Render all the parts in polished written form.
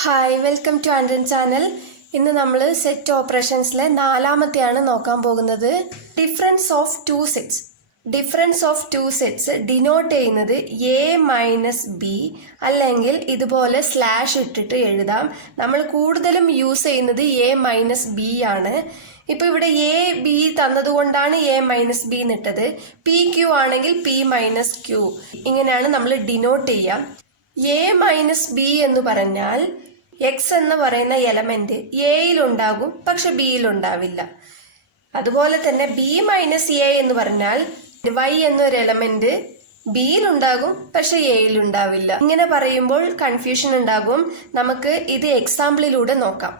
Hi welcome to ആൻഡ്രൻ channel. ഇന്ന് നമ്മൾ സെറ്റ് ഓപ്പറേഷൻസിലെ നാലാമത്തെയാണ് നോക്കാൻ പോകുന്നത്. Difference of two sets denote ചെയ്യുന്നത് എ മൈനസ് ബി അല്ലെങ്കിൽ ഇതുപോലെ സ്ലാഷ് ഇട്ടിട്ട് എഴുതാം. നമ്മൾ കൂടുതലും യൂസ് ചെയ്യുന്നത് എ മൈനസ് ബി ആണ്. ഇപ്പൊ ഇവിടെ എ ബി തന്നതുകൊണ്ടാണ് എ മൈനസ് ബി എന്നിട്ടത്. പി ക്യൂ ആണെങ്കിൽ പി മൈനസ് ക്യൂ, ഇങ്ങനെയാണ് നമ്മൾ ഡിനോട്ട് ചെയ്യാം. എ മൈനസ് ബി എന്ന് പറഞ്ഞാൽ എക്സ് എന്ന് പറയുന്ന എലമെന്റ് എയിൽ ഉണ്ടാകും, പക്ഷെ ബിയിൽ ഉണ്ടാവില്ല. അതുപോലെ തന്നെ ബി മൈനസ് എ എന്ന് പറഞ്ഞാൽ വൈ എന്നൊരു എലമെന്റ് ബിയിൽ ഉണ്ടാകും, പക്ഷെ എയിൽ ഉണ്ടാവില്ല. ഇങ്ങനെ പറയുമ്പോൾ കൺഫ്യൂഷൻ ഉണ്ടാകും. നമുക്ക് ഇത് എക്സാമ്പിളിലൂടെ നോക്കാം.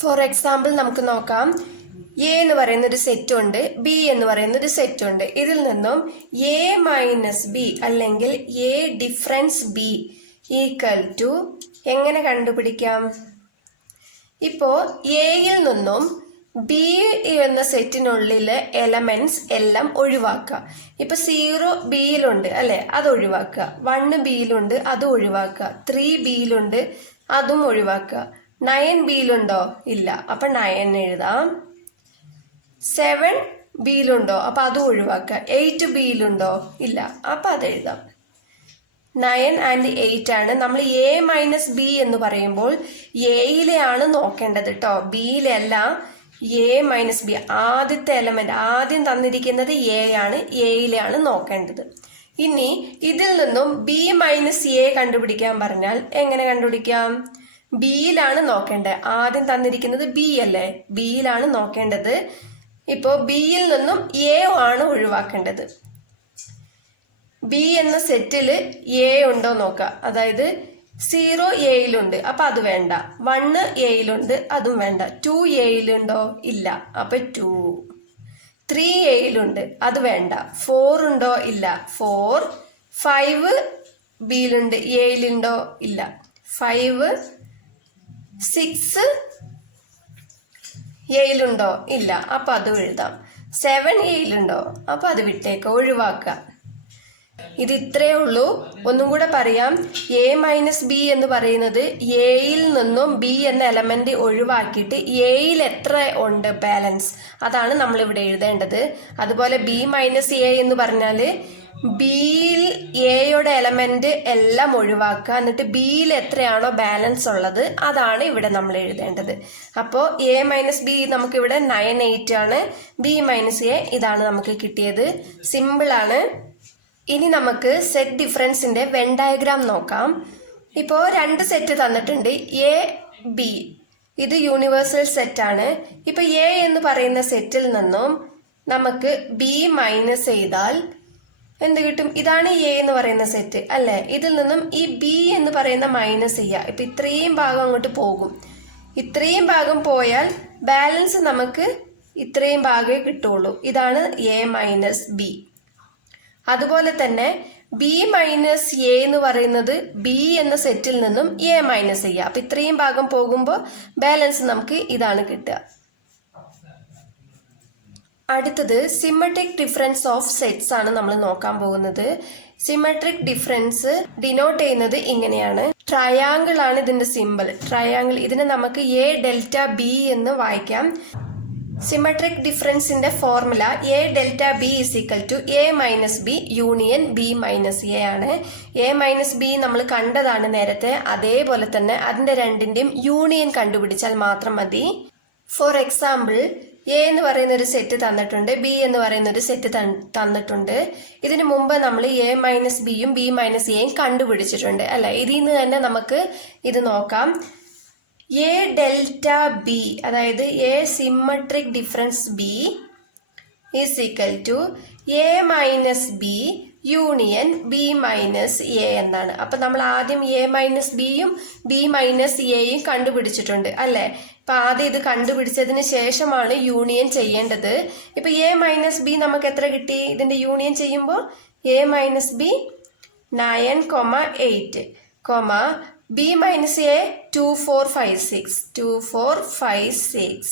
ഫോർ എക്സാമ്പിൾ നമുക്ക് നോക്കാം. എ എന്ന് പറയുന്ന ഒരു സെറ്റ് ഉണ്ട്, ബി എന്ന് പറയുന്ന ഒരു സെറ്റ് ഉണ്ട്. ഇതിൽ നിന്നും എ മൈനസ് ബി അല്ലെങ്കിൽ A difference B equal to എങ്ങനെ കണ്ടുപിടിക്കാം? ഇപ്പോ എയിൽ നിന്നും ബി എന്ന സെറ്റിനുള്ളിലെ എലമെന്റ്സ് എല്ലാം ഒഴിവാക്കുക. ഇപ്പൊ 0 ബിയിലുണ്ട് അല്ലെ, അത് ഒഴിവാക്കുക. 1 ബിയിലുണ്ട്, അത് ഒഴിവാക്കുക. 3 ബിയിലുണ്ട്, അതും ഒഴിവാക്കുക. 9 ബിയിലുണ്ടോ? ഇല്ല, അപ്പൊ 9 എഴുതാം. 7 ബിയിലുണ്ടോ? അപ്പൊ അതും ഒഴിവാക്കുക. 8 ബിയിലുണ്ടോ? ഇല്ല, അപ്പൊ അത് എഴുതാം. 9 ആൻഡ് 8 ആണ്. നമ്മൾ എ മൈനസ് ബി എന്ന് പറയുമ്പോൾ എയിലെയാണ് നോക്കേണ്ടത് കേട്ടോ, ബിയിലെ അല്ല. എ മൈനസ് ബി ആദ്യത്തെ എലമെന്റ്, ആദ്യം തന്നിരിക്കുന്നത് എ ആണ്, എയിലെയാണ് നോക്കേണ്ടത്. ഇനി ഇതിൽ നിന്നും ബി മൈനസ് എ കണ്ടുപിടിക്കാൻ പറഞ്ഞാൽ എങ്ങനെ കണ്ടുപിടിക്കാം? ബിയിലാണ് നോക്കേണ്ടത്. ആദ്യം തന്നിരിക്കുന്നത് ബി അല്ലേ, ബിയിലാണ് നോക്കേണ്ടത്. ഇപ്പോ ബിയിൽ നിന്നും എ ആണ് ഒഴിവാക്കേണ്ടത്. ബി എന്ന സെറ്റില് എ ഉണ്ടോ നോക്കുക. അതായത് 0 എയിലുണ്ട്, അപ്പൊ അത് വേണ്ട. 1 എയിലുണ്ട്, അതും വേണ്ട. 2 എയിലുണ്ടോ? ഇല്ല, അപ്പൊ 2. 3 എയിലുണ്ട്, അത് വേണ്ട. 4 ഉണ്ടോ? ഇല്ല, 4. 5 ബിയിലുണ്ട്, എയിലുണ്ടോ? ഇല്ല, 5. 6 എയിലുണ്ടോ? ഇല്ല, അപ്പൊ അത് എഴുതാം. 7 എയിലുണ്ടോ? അപ്പൊ അത് വിട്ടേക്ക്, ഒഴിവാക്കുക. ഇത് ഇത്രയേ ഉള്ളൂ. ഒന്നും കൂടെ പറയാം. എ മൈനസ് ബി എന്ന് പറയുന്നത് എയിൽ നിന്നും ബി എന്ന എലമെന്റ് ഒഴിവാക്കിയിട്ട് എയിൽ എത്ര ഉണ്ട് ബാലൻസ്, അതാണ് നമ്മൾ ഇവിടെ എഴുതേണ്ടത്. അതുപോലെ ബി മൈനസ് എ എന്ന് പറഞ്ഞാല് ബിയിൽ എയുടെ എലമെന്റ് എല്ലാം ഒഴിവാക്കുക, എന്നിട്ട് ബിയിൽ എത്രയാണോ ബാലൻസ് ഉള്ളത് അതാണ് ഇവിടെ നമ്മൾ എഴുതേണ്ടത്. അപ്പോൾ എ മൈനസ് ബി നമുക്ക് ഇവിടെ 9 8 ആണ്. ബി മൈനസ് എ ഇതാണ് നമുക്ക് കിട്ടിയത്. സിമ്പിൾ ആണ്. ഇനി നമുക്ക് സെറ്റ് ഡിഫറൻസിന്റെ വെൻ ഡയഗ്രാം നോക്കാം. ഇപ്പോൾ 2 സെറ്റ് തന്നിട്ടുണ്ട്, എ ബി. ഇത് യൂണിവേഴ്സൽ സെറ്റ് ആണ്. ഇപ്പൊ എ എന്ന് പറയുന്ന സെറ്റിൽ നിന്നും നമുക്ക് ബി മൈനസ് ചെയ്താൽ എന്ത് കിട്ടും? ഇതാണ് എ എന്ന് പറയുന്ന സെറ്റ് അല്ലെ. ഇതിൽ നിന്നും ഈ ബി എന്ന് പറയുന്ന മൈനസ് ചെയ്യുക. ഇപ്പൊ ഇത്രയും ഭാഗം അങ്ങോട്ട് പോകും. ഇത്രയും ഭാഗം പോയാൽ ബാലൻസ് നമുക്ക് ഇത്രയും ഭാഗമേ കിട്ടുള്ളൂ. ഇതാണ് എ മൈനസ് ബി. അതുപോലെ തന്നെ ബി മൈനസ് എ എന്ന് പറയുന്നത് ബി എന്ന സെറ്റിൽ നിന്നും എ മൈനസ് ചെയ്യുക. അപ്പൊ ഇത്രയും ഭാഗം പോകുമ്പോൾ ബാലൻസ് നമുക്ക് ഇതാണ് കിട്ടുക. അടുത്തത് സിമെട്രിക് ഡിഫറൻസ് ഓഫ് സെറ്റ്സ് ആണ് നമ്മൾ നോക്കാൻ പോകുന്നത്. സിമെട്രിക് ഡിഫറൻസ് ഡിനോട്ട് ചെയ്യുന്നത് ഇങ്ങനെയാണ്. ട്രയാങ്കിൾ ആണ് ഇതിന്റെ സിമ്പിൾ. ട്രയാങ്കിൾ, ഇതിനെ നമുക്ക് എ ഡെൽറ്റ ബി എന്ന് വായിക്കാം. സിമെട്രിക് ഡിഫറൻസിന്റെ formula A delta B is equal to A minus B union B minus A ആണ്. എ മൈനസ് ബി നമ്മൾ കണ്ടതാണ് നേരത്തെ, അതേപോലെ തന്നെ അതിന്റെ രണ്ടിന്റെയും യൂണിയൻ കണ്ടുപിടിച്ചാൽ മാത്രം മതി. ഫോർ എക്സാമ്പിൾ, എ എന്ന് പറയുന്ന ഒരു സെറ്റ് തന്നിട്ടുണ്ട്, ബി എന്ന് പറയുന്ന ഒരു സെറ്റ് തന്നിട്ടുണ്ട്. ഇതിനു മുമ്പ് നമ്മൾ എ മൈനസ് ബിയും ബി മൈനസ് എയും കണ്ടുപിടിച്ചിട്ടുണ്ട് അല്ലെ. ഇതിൽ നിന്ന് തന്നെ നമുക്ക് ഇത് നോക്കാം. എ ഡെൽറ്റ ബി, അതായത് A symmetric difference B is equal to A minus B union B minus A എന്നാണ്. അപ്പൊ നമ്മൾ ആദ്യം എ മൈനസ് ബിയും ബി മൈനസ് എയും കണ്ടുപിടിച്ചിട്ടുണ്ട് അല്ലെ. ഇപ്പൊ ആദ്യം ഇത് കണ്ടുപിടിച്ചതിന് ശേഷമാണ് യൂണിയൻ ചെയ്യേണ്ടത്. ഇപ്പൊ എ മൈനസ് ബി നമുക്ക് എത്ര കിട്ടി? ഇതിന്റെ യൂണിയൻ ചെയ്യുമ്പോൾ A minus B 9, 8, B minus A 2, 4, 5, 6, 2, 4, 5, 6.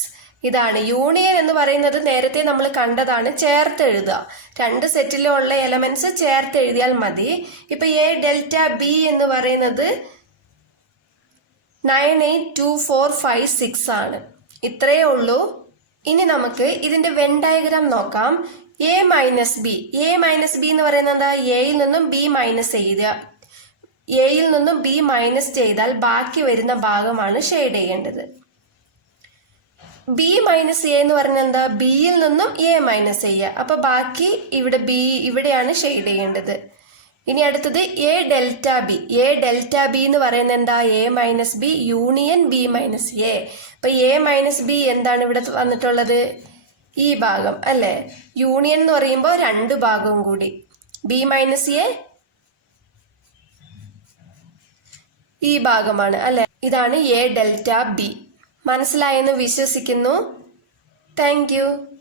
ഇതാണ് യൂണിയൻ എന്ന് പറയുന്നത്. നേരത്തെ നമ്മൾ കണ്ടതാണ്, ചേർത്ത് എഴുതുക. 2 സെറ്റിലുള്ള എലമെന്റ്സ് ചേർത്ത് എഴുതിയാൽ മതി. ഇപ്പൊ എ ഡെൽറ്റ ബി എന്ന് പറയുന്നത് 982456 ആണ്. ഇത്രയേ ഉള്ളൂ. ഇനി നമുക്ക് ഇതിന്റെ വെൻ ഡയഗ്രാം നോക്കാം. എ മൈനസ് ബി എന്ന് പറയുന്നത് എന്താ? എയിൽ നിന്നും ബി മൈനസ് ചെയ്യുക. എയിൽ നിന്നും ബി മൈനസ് ചെയ്താൽ ബാക്കി വരുന്ന ഭാഗമാണ് ഷെയ്ഡ് ചെയ്യേണ്ടത്. ബി മൈനസ് എ എന്ന് പറഞ്ഞാൽ എന്താ? ബിയിൽ നിന്നും എ മൈനസ് ചെയ്യുക. അപ്പൊ ബാക്കി ഇവിടെ ഇവിടെയാണ് ഷെയ്ഡ് ചെയ്യേണ്ടത്. ഇനി അടുത്തത് എ ഡെൽറ്റ ബി എന്ന് പറയുന്നത് എന്താ? A minus B union B minus A. അപ്പൊ എ മൈനസ് ബി എന്താണ് ഇവിടെ വന്നിട്ടുള്ളത്? ഈ ഭാഗം അല്ലെ? യൂണിയൻ എന്ന് പറയുമ്പോൾ രണ്ട് ഭാഗവും കൂടി. ബി മൈനസ് എ ഈ ഭാഗമാണ് അല്ലെ? ഇതാണ് എ ഡെൽറ്റ ബി. മനസ്സിലായെന്ന് വിശ്വസിക്കുന്നു. Thank you.